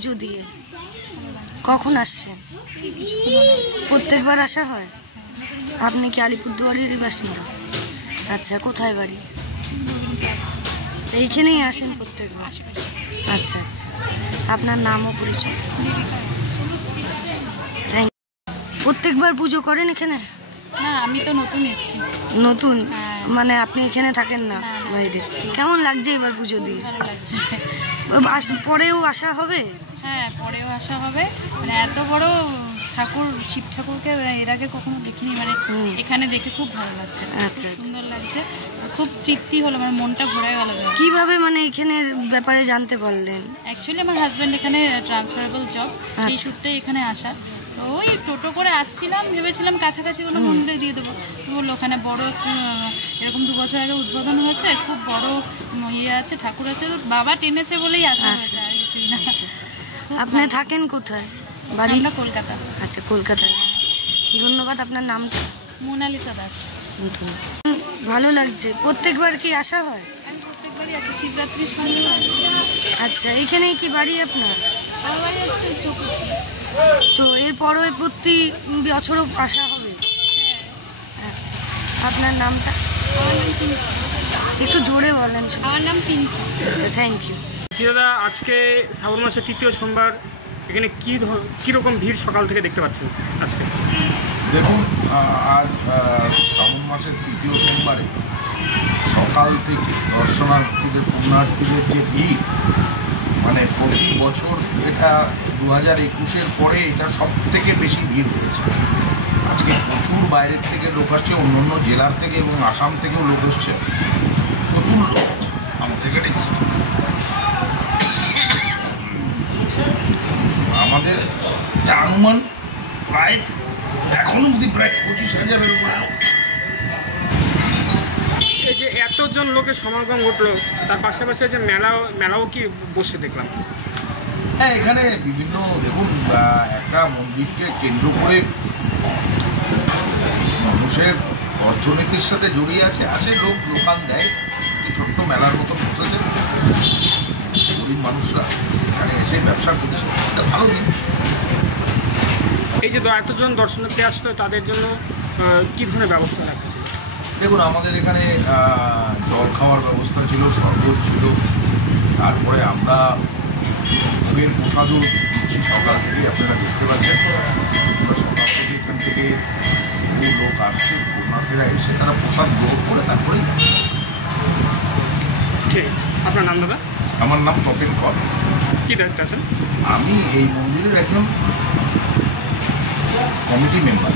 পুজো দিয়ে? কখন আসছেন? প্রত্যেকবার আসা হয়? আপনি কি আলিপুরদুয়ারেরই বাসিন্দা? আচ্ছা, কোথায় বাড়ি? আচ্ছা, এইখানেই আসেন প্রত্যেকবার? আচ্ছা আচ্ছা, আপনার নাম ও পরিচয়? আচ্ছা, থ্যাংক ইউ। প্রত্যেকবার পুজো করেন এখানে? না, আমি তো নতুন এসেছি। নতুন? মানে আপনি এখানে থাকেন না, বাইরে? কেমন লাগছে এবার পুজো দিয়ে? ভালো লাগছে। পরেও আসা হবে? হ্যাঁ, পরেও আসা হবে। মানে এত বড় ঠাকুর, শিব ঠাকুরকে এর আগে কখনো দেখিনি। মানে এখানে দেখে খুব ভালো লাগছে। আচ্ছা, সুন্দর লাগছে, খুব তৃপ্তি হলো, মানে মনটা ঘুরে গেল। কিভাবে মানে এখানের ব্যাপারে জানতে পারলেন? অ্যাকচুয়ালি আমার হাজব্যান্ড এখানে ট্রান্সফারেবল জব, সেই সূত্রে এখানে আসা। তো ওই টোটো করে আসছিলাম, ভেবেছিলাম কাছাকাছি কোনো মন্দিরে দিয়ে দেবো। বললো ওখানে বড় এরকম 2 বছর আগে উদ্বোধন হয়েছে, খুব বড় ইয়ে আছে, ঠাকুর আছে, বাবা টেনেছে বলেই আসা হয়েছে, আর কিছুই না। আপনি থাকেন কোথায়? বাড়ি? আমরা কলকাতা। আচ্ছা, কলকাতায়। ধন্যবাদ। আপনার নামটা? মোনালিসা দাস। ভালো লাগছে। প্রত্যেকবার কি আসা হয়? আমি প্রত্যেকবারই আসি, শিবরাত্রির সঙ্গে আসি। আচ্ছা, এখানেই কি বাড়ি আপনার? আমার বাড়ি হচ্ছে চৌকুটি। তো এরপরও প্রতি বছরও আসা হবে? আচ্ছা, আপনার নামটা? আমার নাম পিঙ্কু। একটু জোরে বলেন। আমার নাম পিঙ্কু। আচ্ছা, থ্যাংক ইউ। দাদা, আজকে শ্রাবণ মাসের 3য় সোমবার, এখানে কীরকম ভিড় সকাল থেকে দেখতে পাচ্ছেন আজকে? দেখুন, আজ শ্রাবণ মাসের 3য় সোমবারে সকাল থেকে দর্শনার্থীদের, পুণ্যার্থীদের যে ভিড়, মানে প্রতি বছর এটা 2021-এর পরে এটা সব থেকে বেশি ভিড় হয়েছে। আজকে প্রচুর বাইরের থেকে লোক আসছে, অন্য অন্য জেলার থেকে এবং আসাম থেকেও লোক আসছে, প্রচুর লোক আমাদের এখানে। আমাদের অনুমান প্রায় এখনো অবধি প্রায় 25,000-এর উপরে লোক। এই যে এতজন লোকের সমাগম ঘটলো, তার পাশাপাশি যে মেলাও কি বসে দেখলাম? হ্যাঁ, এখানে বিভিন্ন, দেখুন, একটা মন্দিরকে কেন্দ্র করে মানুষের অর্থনীতির সাথে জড়িয়ে আছে, আসে লোক, দোকান দেয়, ছোট্ট মেলার মতন বসেছে, গরিব মানুষরা এখানে এসে ব্যবসা করছে, এটা ভালো জিনিস। এই যে এতজন দর্শনার্থী আসলো, তাদের জন্য কী ধরনের ব্যবস্থা রাখছে? দেখুন, আমাদের এখানে জল খাওয়ার ব্যবস্থা ছিল, শরবত ছিল, তারপরে আমরা ভোগের প্রসাদও দিচ্ছি সকাল থেকে, আপনারা দেখতে পাচ্ছেন। আমরা সকাল থেকে এখান থেকে বহু লোক আসছে, পুণ্যার্থীরা এসে তারা প্রসাদ গ্রহণ করে তারপরেই যাচ্ছে। ঠিক। আপনার নাম দাদা? আমার নাম তপেন কর। কী দায়িত্ব আছেন? আমি এই মন্দিরের একজন কমিটি মেম্বার।